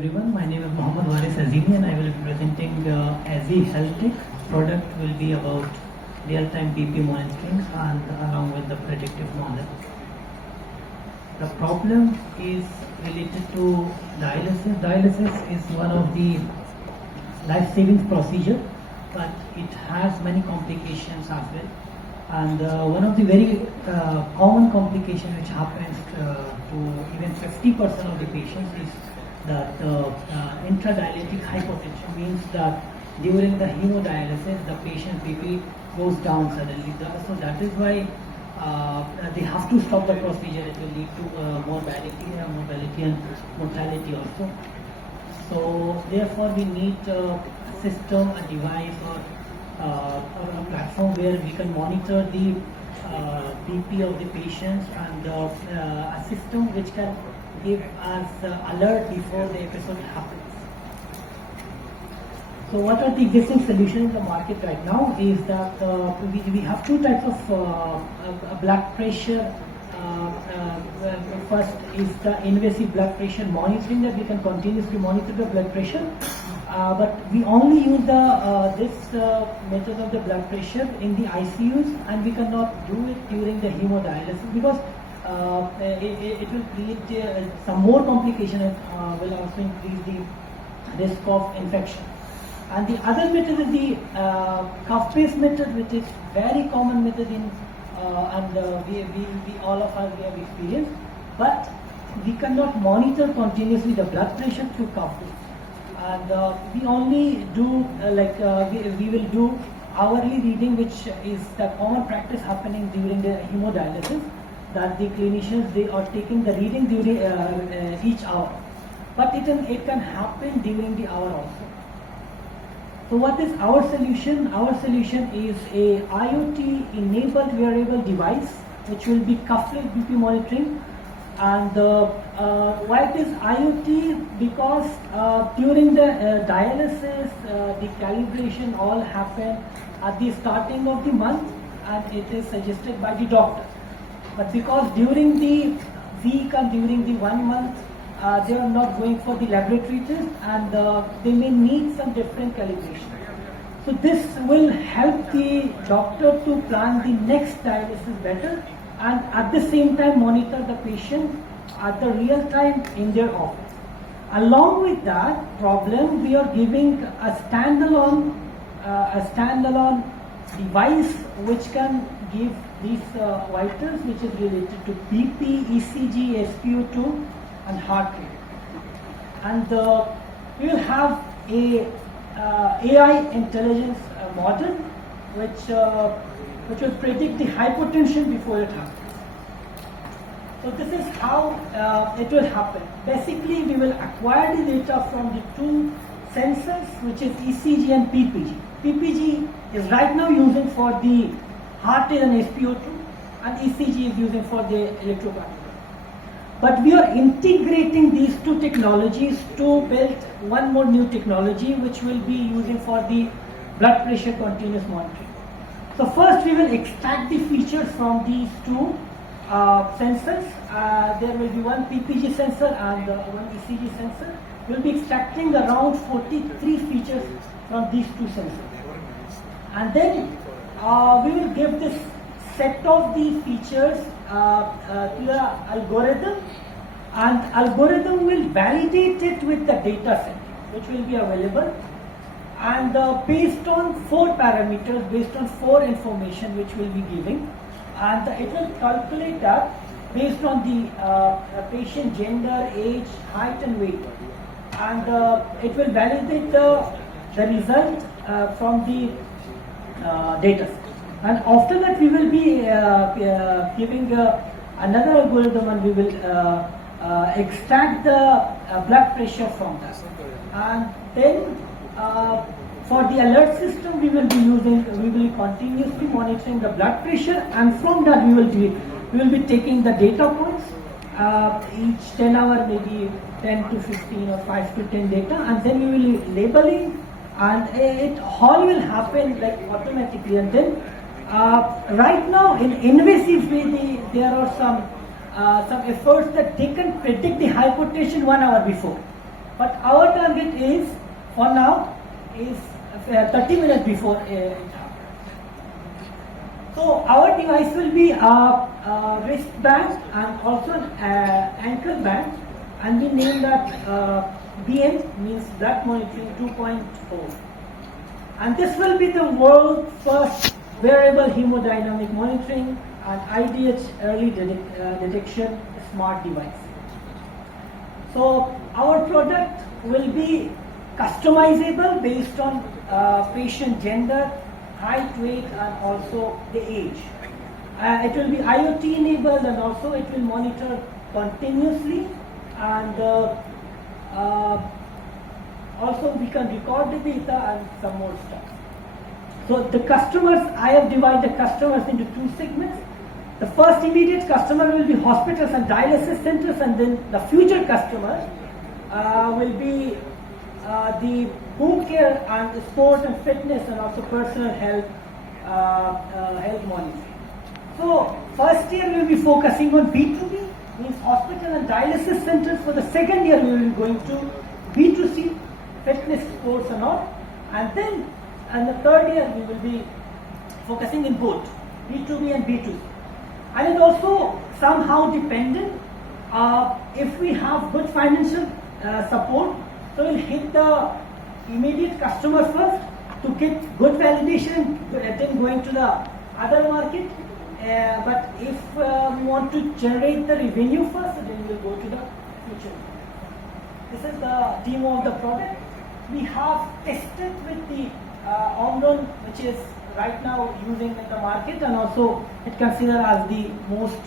everyone. My name is Mohammad Waris Azimi and I will be presenting AZI Health Tech. Product will be about real-time BP monitoring and along with the predictive model. The problem is related to dialysis. Dialysis is one of the life-saving procedure, but it has many complications as well. And one of the very common complication which happens to even 50% of the patients is that intradialytic hypotension, means that during the hemodialysis the patient BP goes down suddenly. So that is why they have to stop the procedure. It will lead to morbidity and mortality also. So therefore we need a system, a device or a platform where we can monitor the BP of the patients, and a system which can give us alert before the episode happens. So what are the existing solutions in the market right now is that we have two types of blood pressure. First is the invasive blood pressure monitoring, that we can continuously monitor the blood pressure. But we only use this method of the blood pressure in the ICUs, and we cannot do it during the hemodialysis because it will create some more complication and will also increase the risk of infection. And the other method is the cuff-based method, which is very common method in and we all of us we have experienced, but we cannot monitor continuously the blood pressure through cuff-based. And we only do we will do hourly reading, which is the common practice happening during the hemodialysis, that the clinicians, they are taking the reading during each hour, but it can happen during the hour also. So what is our solution? Our solution is a IoT enabled wearable device which will be cuffless BP monitoring. And why it is IoT? Because during the dialysis, the calibration all happen at the starting of the month, and it is suggested by the doctor. But because during the week and during the 1 month, they are not going for the laboratory test, and they may need some different calibration. So this will help the doctor to plan the next dialysis better, and at the same time monitor the patient at the real time in their office. Along with that problem, we are giving a standalone device which can give these vitals, which is related to BP, ECG, SpO2 and heart rate. And we will have a AI intelligence model which will predict the hypotension before it happens. So this is how it will happen. Basically, we will acquire the data from the two sensors, which is ECG and PPG. PPG is right now using for the heart rate and SpO2, and ECG is using for the electrocardiogram. But we are integrating these two technologies to build one more new technology, which will be using for the blood pressure continuous monitoring. So first we will extract the features from these two sensors. There will be one PPG sensor and one ECG sensor. We will be extracting around 43 features from these two sensors. And then we will give this set of the features to the algorithm, and algorithm will validate it with the data set which will be available, and based on 4 parameters, based on 4 information which will be giving, and it will calculate that based on the patient gender, age, height and weight, and it will validate the result from the data set. And after that we will be giving another algorithm, and we will extract the blood pressure from that. And then for the alert system we will be continuously monitoring the blood pressure, and from that we will be taking the data points each 10 hour, maybe 10 to 15 or 5 to 10 data, and then we will be labeling, and it all will happen like automatically. And then right now in invasive way, there are some efforts that they can predict the hypotension 1 hour before. But our target is, for now, is 30 minutes before it happens. So our device will be a wristband and also an ankle band, and we name that BM, means blood monitoring 2.0. And this will be the world's first wearable hemodynamic monitoring and IDH early detection smart device. So our product will be customizable based on patient gender, height, weight, and also the age. It will be IoT enabled, and also it will monitor continuously, and also we can record the data and some more stuff. So the customers, I have divided the customers into two segments. The first immediate customer will be hospitals and dialysis centers, and then the future customer will be the home care and sport and fitness, and also personal health monitoring. So first year we will be focusing on B2B, means hospital and dialysis centers. For the second year we will be going to B2C, fitness, sports and all. And then in the third year we will be focusing in both B2B and B2C. And it's also somehow dependent. If we have good financial support, so we'll hit the immediate customer first to get good validation, then going to the other market. But if we want to generate the revenue first, then we'll go to the future. This is the demo of the product. We have tested with the Omron, which is right now using in the market, and also it considered as the most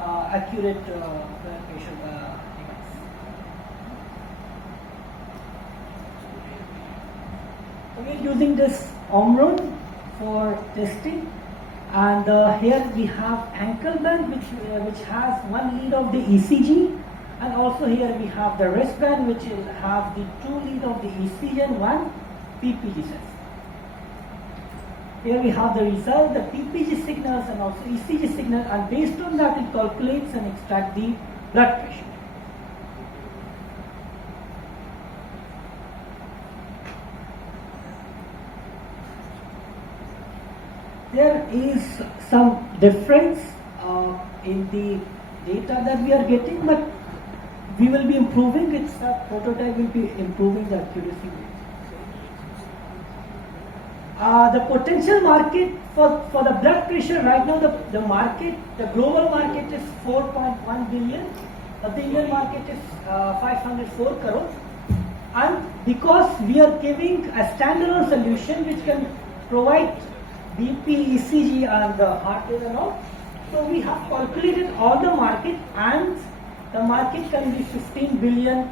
accurate patient device. So we are using this Omron for testing, and here we have ankle band, which has one lead of the ECG, and also here we have the wristband, which will have the two lead of the ECG and one PPG sensor. Here we have the result, the PPG signals and also ECG signal, and based on that it calculates and extracts the blood pressure. There is some difference in the data that we are getting, but we will be improving. Its prototype will be improving the accuracy. The potential market for the blood pressure right now, the market, the global market is 4.1 billion. The Indian market is 504 crores. And because we are giving a standalone solution which can provide BP, ECG, and the heart rate and all, so we have calculated all the market, and the market can be 15 billion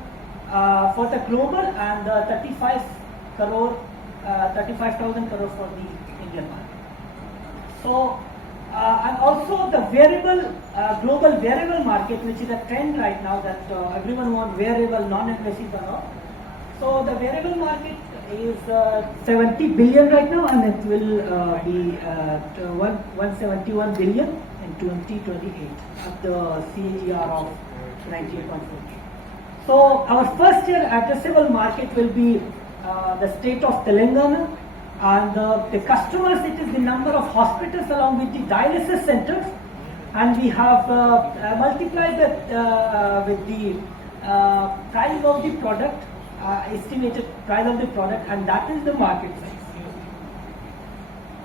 for the global, and 35,000 crore for the Indian market. So, and also the global wearable market, which is a trend right now, that everyone wants wearable, non-invasive and all. So the wearable market is 70 billion right now, and it will be 171 billion in 2028 at the CAGR of 19.4. So our first year addressable market will be the state of Telangana, and the customers, it is the number of hospitals along with the dialysis centers, and we have multiplied that with the price of the product, estimated price of the product, and that is the market size.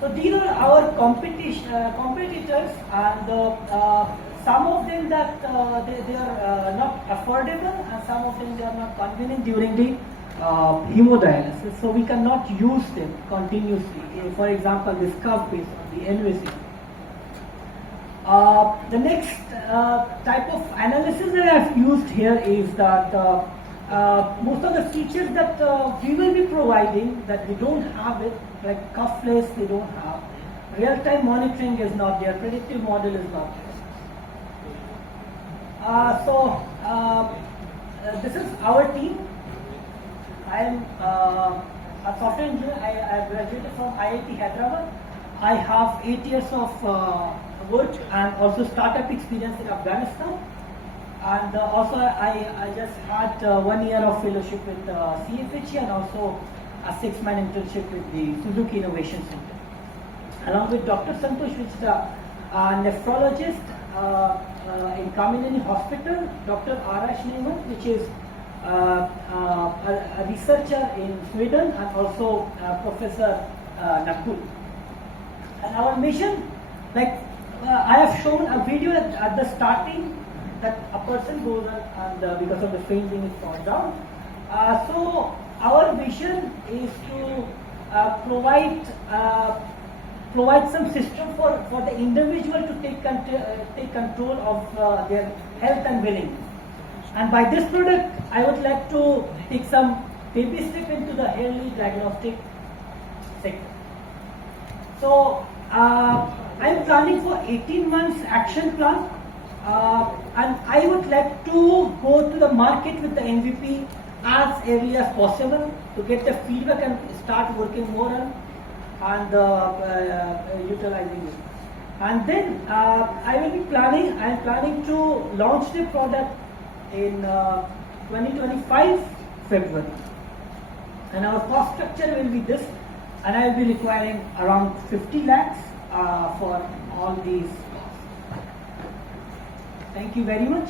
So these are our competitors, and some of them that they are not affordable, and some of them they are not convenient during the hemodialysis, so we cannot use them continuously. For example, this cuff based on the NVC. The next type of analysis that I have used here is that most of the features that we will be providing, that we don't have it, like cuffless, we don't have. Real-time monitoring is not there. Predictive model is not there. This is our team. I am a software engineer. I graduated from IIT Hyderabad. I have 8 years of work and also startup experience in Afghanistan. And also I just had 1 year of fellowship with CfHE and also a 6-month internship with the Suzuki Innovation Center. Along with Dr. Santosh, which is a nephrologist in Kamineni Hospital, Dr. Arash Neyman, which is a researcher in Sweden, and also Professor Nakul. And our mission, like I have shown a video at the starting that a person goes and because of the fainting it falls down. So our vision is to provide some system for the individual to take control of their health and well-being. And by this product, I would like to take some baby step into the early diagnostic sector. So I am planning for 18 months action plan, and I would like to go to the market with the MVP as early as possible to get the feedback and start working more on and utilizing it. And then I am planning to launch the product in 2025 February. And our cost structure will be this, and I will be requiring around 50 lakhs for all these costs. Thank you very much.